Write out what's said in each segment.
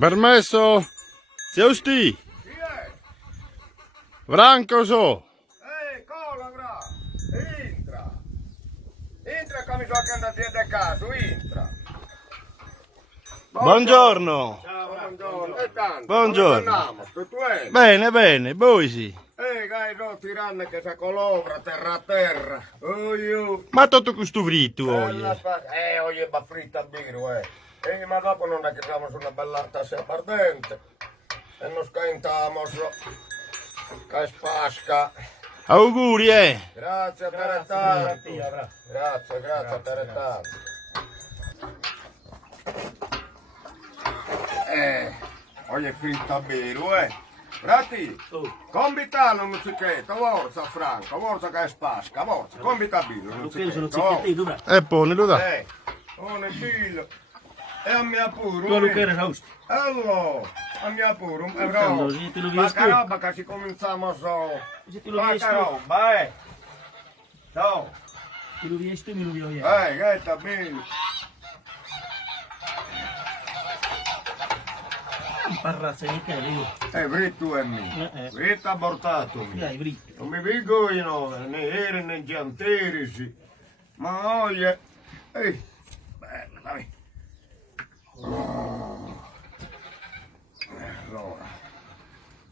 Permesso? Giusti? Franco so. Cola, bra! Entra! Entra che mi so che andate a caso, entra! Buongiorno. Ciao, buongiorno. E tanto, Buongiorno. come andiamo? Tu è? Bene, bene, voi sì. Gai, no, tiranne che sa colovra, terra a terra. Oh, io. Ma tutto questo fritto oggi. Oggi va fritta a birro, ma dopo non è che siamo su una bella tassa ardente. E non scalentiamo, che spasca. Auguri, Grazie a te tanto. Grazie a te tanto. Oggi è fritta a birro, Frati, combitano un zucchetto, forza Franco, forza che è spasca, forza, combita birro un zucchetto. E poi lo dà. Non è birro. E a mia pure. Tu lo chiedi giusto? Allora, a mia pure, ma che roba che ci cominciamo a so. Ma che roba, Ciao. Ti lo riesci tu, mi lo voglio io. Che sta bene. Parrazza di che io. Vritto è mio. Vritto ha portato mio. Dai, Vritto. Non mi vergogno, né eri né gianterici. Ma oggi. Bella, dai. Allora.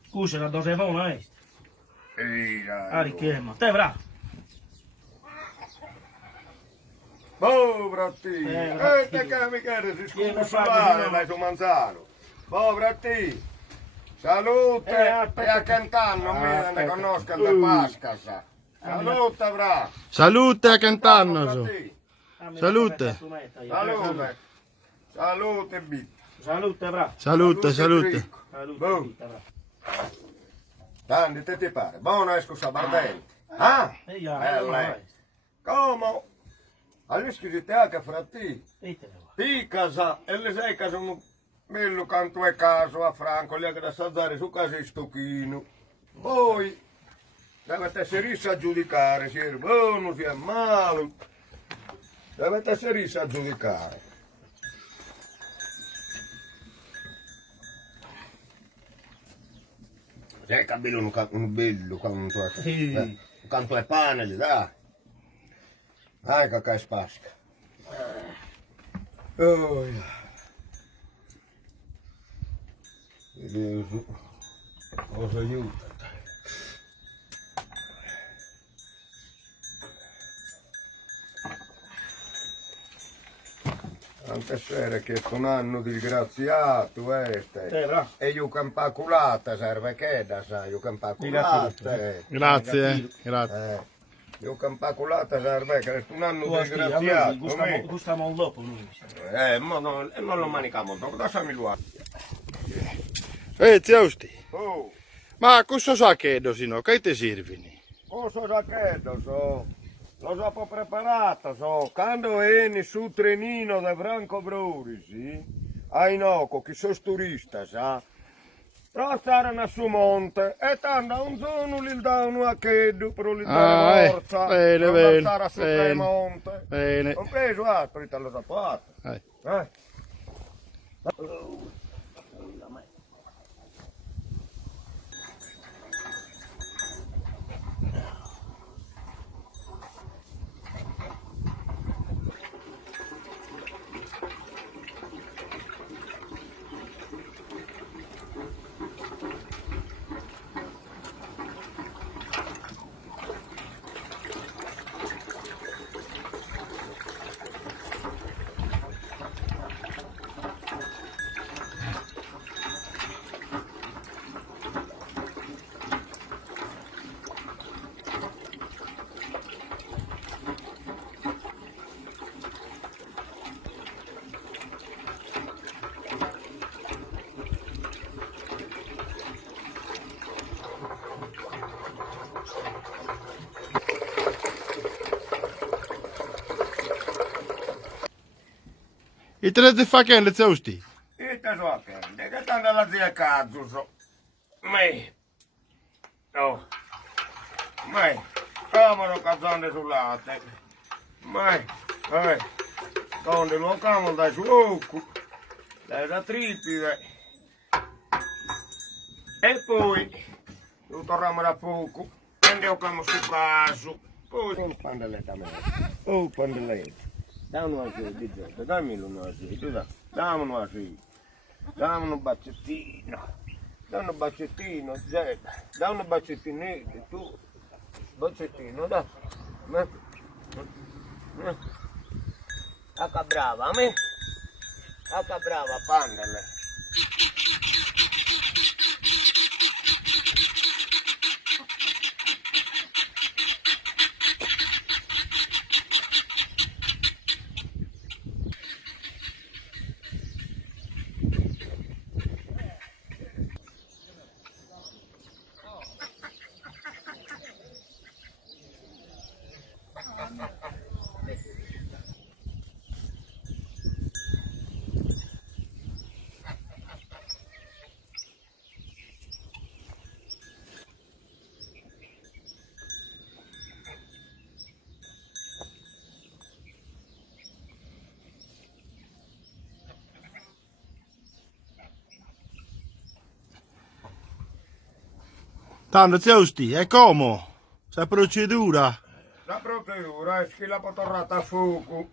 Scusa, la dose buona è? Dai. Ah, richiama. Te bravo. Povrati. Frati. Te che mi chiede si Tieni scusolare fatto, dai su manzano. Povrati. Salute e a Cantanno mi ne conoscono da Pasca, sa. Salute, bravo. Salute a Cantanno. So. Salute. Salute. Salute, Bit. Salute, bravo. Salute, salute. Ricco. Salute, Vita, bravo. Tanti, te ti pare? Buona esco sabardente. Ah? Bella. Come? All'esco di te anche frati. Ditene. Ti casa, e le sei casa un bello canto e caso a Franco, lì che da salzare su casa il stocchino. Poi, dovete essere a giudicare, se è buono, se è male. Dovete essere a giudicare. Sei capito un bello canto e pane, dai. Dai che è spasca. Oh, Dio, cosa aiuta? Anche se che un anno disgraziato bravo. e io campaculata serve che da sai, io campaculata. Grazie, grazie. Io campaculata serve che è un anno Tu disgraziato. gustiamo un dopo noi. Ma non lo manicamo dopo, lasciami lo. Giusti. Oh, Ma cosa sa che no? Che ti servini? cosa sa che so? Lo so po' preparato, so. Quando vieni su trenino da Franco Bruri, sì? A Inoco, che sono turista, sa? Però starono su monte e tanto un giorno gli danno a cheddu per gli dare forza. Bene, per bene, stare su bene, monte. bene. Ho preso altro, te l'ho saputo. I te ne fa che ne Giusti? Ita so che tanto la zia cazzo so. Me. Oh. Me. Camano cazzone sul latte. Me. Donde lo camo da su occo. Dai da trippi. E poi lo torniamo da poco, andiamo su caso, poi un pandeletta me, un pandeletta, dammi una azeite, dammi una azeite, dammi una azeite, dammi un baccettino, dammi un baccettino, dammi un baccettino, tu, baccettino, dai, H brava, a me, H brava, pandele. Tanto Giusti, è come? Questa procedura? La procedura è che la potorrata a fuoco,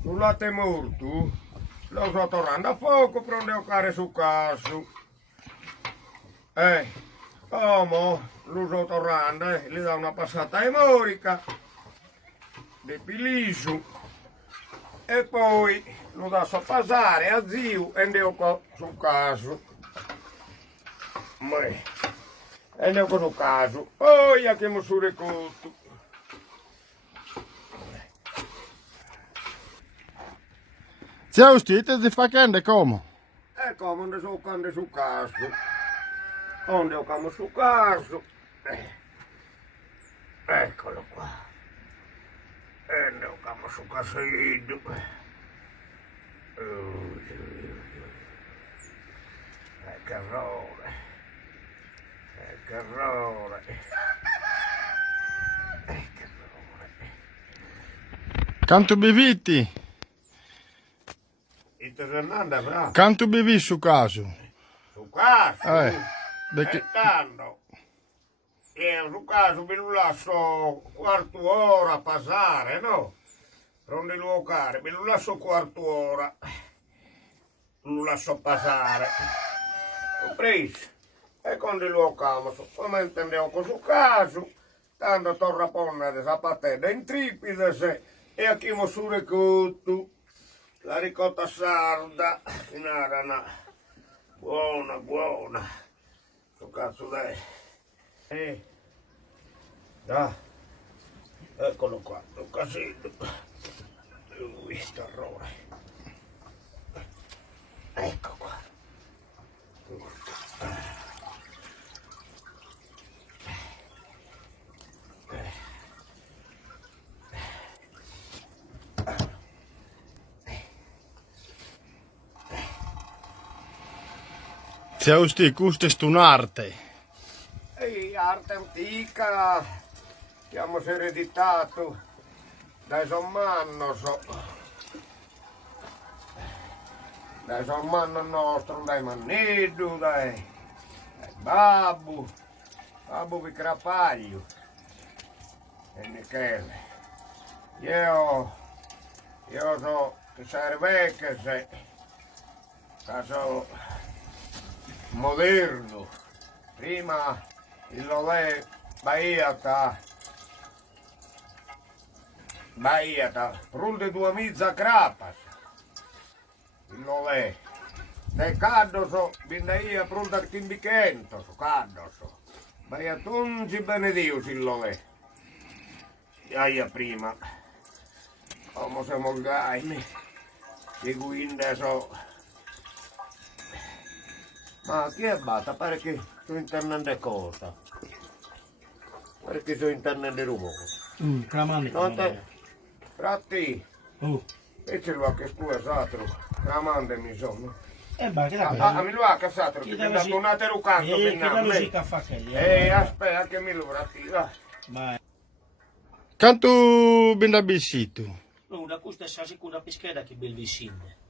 sul latte morto, lo sto tornando a fuoco, prende a care su caso. Come lo sto tornando, gli dà una passata emorica, di pilisu, e poi lo da a passare a zio e andiamo qua su caso. E andiamo qua su caso, poi abbiamo su recotto. Giusti, te ti fa che come? E come so quando su caso, onde ho su caso, eccolo qua, e ne ho su casino, che errore, che errore, che errore. Canto bevitti? Ito Fernanda, bravo. Canto bevi su caso? Su caso? Perché... Tanto. Su caso mi lo lascio quarto ora passare, no? Non di luocare, mi lo lascio quarto ora. Lo lascio passare. Compreso? E quando lo luocamo, come intendiamo con su caso, tanto torna a ponnere la patena in tripide se, e a chi mo su recotto. La ricotta sarda, in arana, buona, buona, sto cazzo dai, eccolo qua, un casino, sto errore, ecco qua, Giusti, questa è un'arte. Arte antica che abbiamo ereditato dai sommanno, dai sommanno nostro, dai mannedu, dai babbo di Crapaglio e Michele. Io so che serve che sei caso moderno, prima il lolè Bahiata, prunde due mizza crapas, il lolè, se caddo so, bindaia prunta il chimbichento, so caddo so, Bahiatunci benedius il lolè, iaia prima, come siamo gaini, di guinde so. Ma chi è batta? Pare che sto internando cosa. Pare che sto internando rumore. Clamando. No, te... Fratti, e ce l'ho che scusato, tramandami insomma. Ma che Mi lo ha cassato, che mi ha dato una terucando che da per musica fa che aspetta che mi lo fratti, va. Ma Canto ben da bissito? no, da questa sa sicura pischera che bel vicino.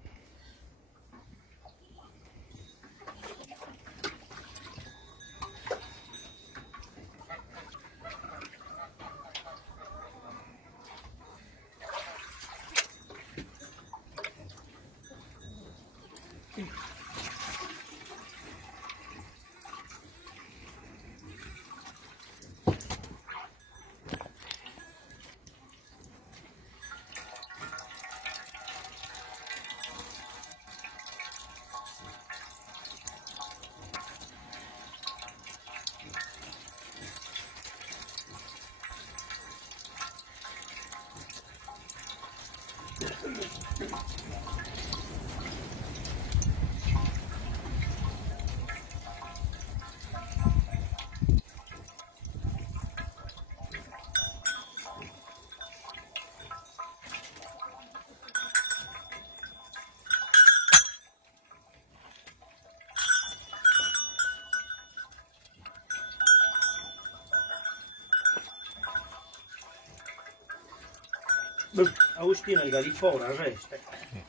Agostino è lì fuori, resta.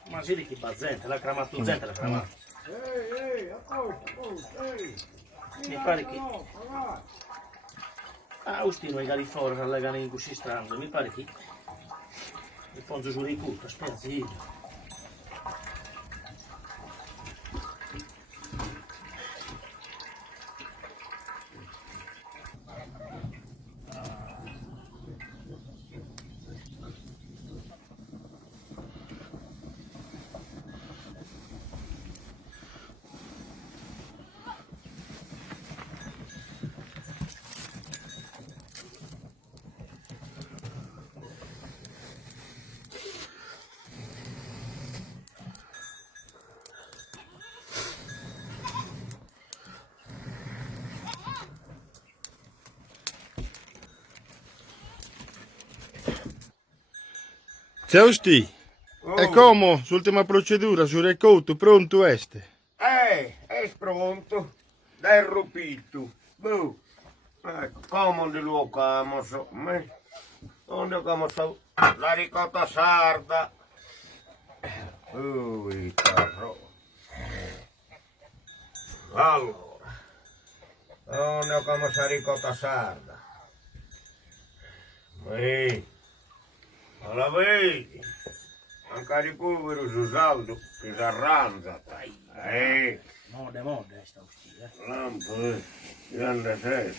Ma vedi che bazzente, l'ha cramato zente, l'ha cramato. Ehi, apposta, ehi. Mi pare che... Agostino è lì fuori, allegano in così strano, mi pare che... Il fondo giù di cucca, aspetta, sì. Giusti, Oh. e come l'ultima procedura sul recouto pronto este? È pronto. Dai rupito. Boh. Come lo camo, onde camo la ricotta sarda. Ui, carro. Allora. Onde camo la ricotta sarda. La vedi? Anche i poveri su saldo che si arranza. Mode, sta Agostino, Lampo, grande te.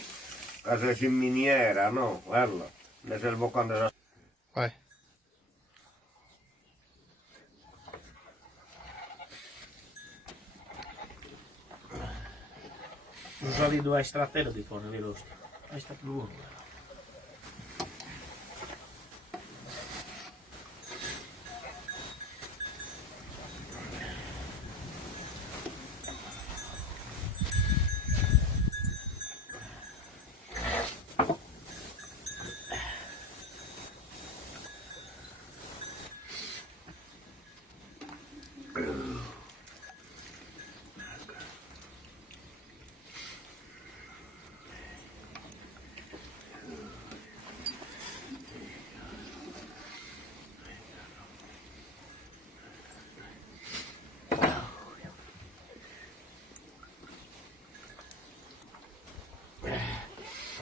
Casa in miniera, no? Guarda, ne servo quando... Vai. Usavi due estrattere di fuori, veloce. È stato più lungo.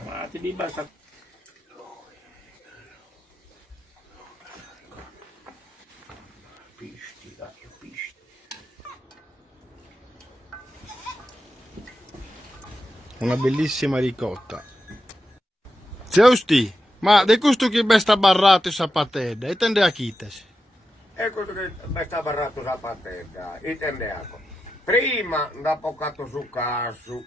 Ma ti basta. Pisti, cacchio, pisti. Una bellissima ricotta. Giusti, ma di questo che besta barrato e sapatedda, e tende a chites? Ecco che mi sta barrato la patetta, intendiamo. Prima ha poccato su caso,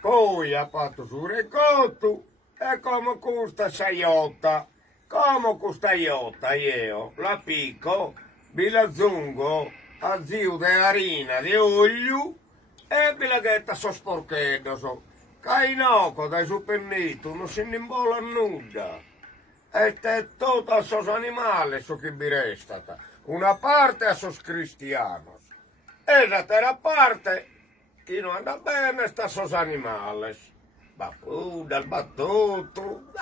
poi ha fatto su recotto, e come costa 6,8. Come costa 6,8 io la picco, vi la zungo a zio di harina di olio e vi la getta sosporchedo so. Cainoco dai su pennito, non si ne imbola nulla. E è tutto a sos animali so che vi resta. Una parte a sos cristianos. E la terza parte chi non anda bene sta a sos animali. Bapuda, il battuto.